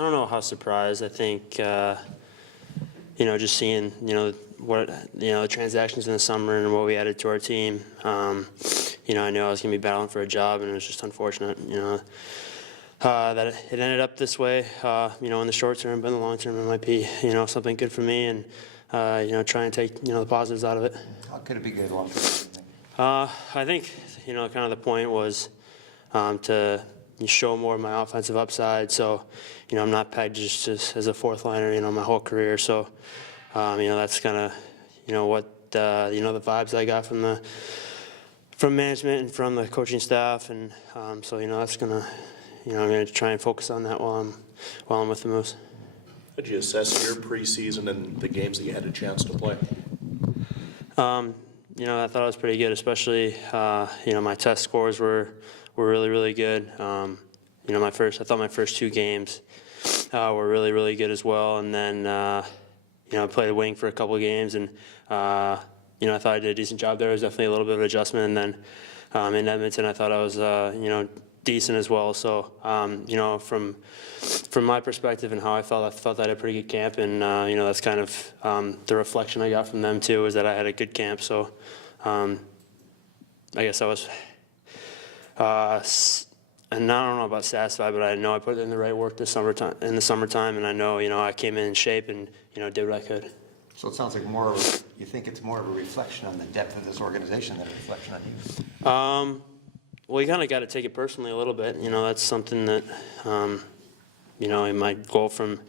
don't know how surprised. I think, just seeing, what, the transactions in the summer and what we added to our team. I knew I was going to be battling for a job, and it was just unfortunate, that it ended up this way, in the short term, but in the long term, it might be, something good for me, and, try and take, the positives out of it. How could it be good long term? I think, kind of the point was to show more of my offensive upside. So, I'm not pegged just as a fourth liner, my whole career. So, that's kind of, what, the vibes I got from management and from the coaching staff. And so, that's going to, I'm going to try and focus on that while I'm with the Moose. How did you assess your preseason and the games that you had a chance to play? I thought it was pretty good, especially, my test scores were really, really good. I thought my first 2 games were really, really good as well. And then, I played the wing for a couple of games, and, I thought I did a decent job there. It was definitely a little bit of adjustment. And then in Edmonton, I thought I was, decent as well. So, from my perspective and how I felt I had a pretty good camp. And, that's kind of the reflection I got from them, too, is that I had a good camp. So, I guess I was, and I don't know about satisfied, but I know I put in the right work in the summertime, and I know, I came in shape and, did what I could. So it sounds like you think it's more of a reflection on the depth of this organization than a reflection on you? Well, you kind of got to take it personally a little bit. That's something that, my goal from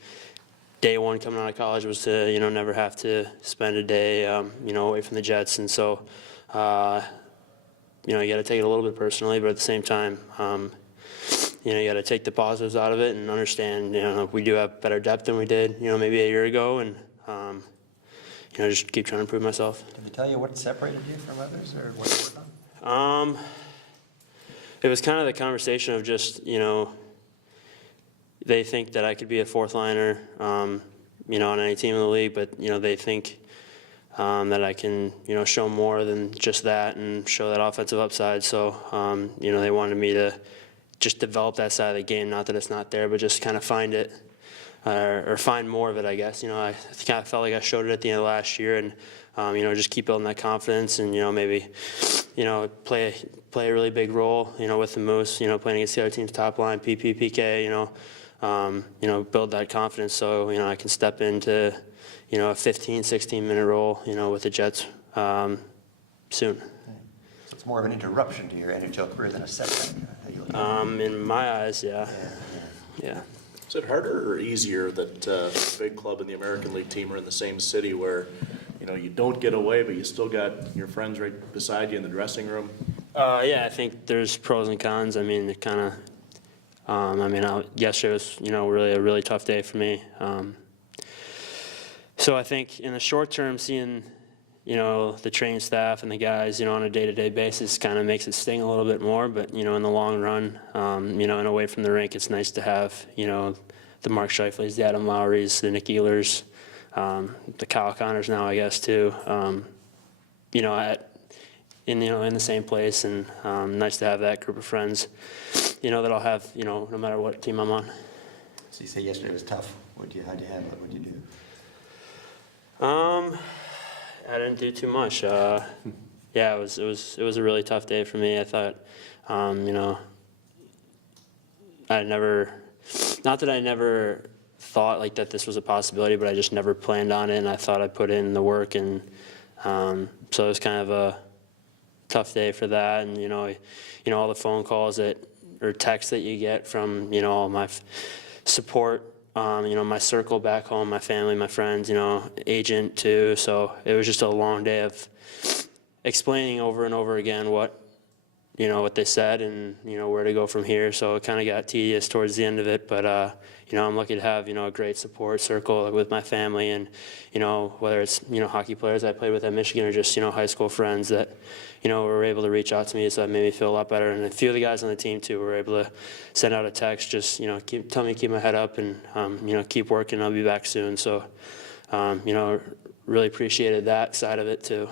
day one coming out of college was to, never have to spend a day, away from the Jets. And so, you got to take it a little bit personally, but at the same time, you got to take the positives out of it and understand, we do have better depth than we did, maybe a year ago, and, just keep trying to improve myself. Did they tell you what separated you from others, or what you worked on? It was kind of the conversation of just, they think that I could be a fourth liner, on any team in the league, but, they think that I can, show more than just that and show that offensive upside. So, they wanted me to just develop that side of the game, not that it's not there, but just kind of find it, or find more of it, I guess. I kind of felt like I showed it at the end of last year, and, just keep building that confidence and, maybe, play a really big role, with the Moose, playing against the other team's top line, PP, PK, build that confidence so, I can step into, a 15, 16-minute role, with the Jets soon. So it's more of an interruption to your NHL career than a setback. In my eyes, yeah. Yeah. Is it harder or easier that the big club and the American League team are in the same city where, you don't get away, but you still got your friends right beside you in the dressing room? Yeah, I think there's pros and cons. I mean, it kind of, yesterday was, really a really tough day for me. So I think in the short term, seeing, the training staff and the guys, on a day-to-day basis kind of makes it sting a little bit more. But, in the long run, and away from the rink, it's nice to have, the Mark Scheifele's, the Adam Lowry's, the Nick Ehlers, the Kyle Connors now, I guess, too, in the same place. And nice to have that group of friends, that I'll have, no matter what team I'm on. So you say yesterday was tough. How'd you handle it? What'd you do? I didn't do too much. Yeah, it was a really tough day for me. I thought, not that I never thought like that this was a possibility, but I just never planned on it, and I thought I'd put in the work, and so it was kind of a tough day for that. And all the phone calls or texts that you get from all my support. My circle back home, my family, my friends, agent too. So it was just a long day of explaining over and over again what they said and, where to go from here. So it kind of got tedious towards the end of it. But, I'm lucky to have, a great support circle with my family and, whether it's, hockey players I played with at Michigan or just, high school friends that, were able to reach out to me. So that made me feel a lot better. And a few of the guys on the team, too, were able to send out a text, just, tell me to keep my head up and, keep working. I'll be back soon. So, really appreciated that side of it, too.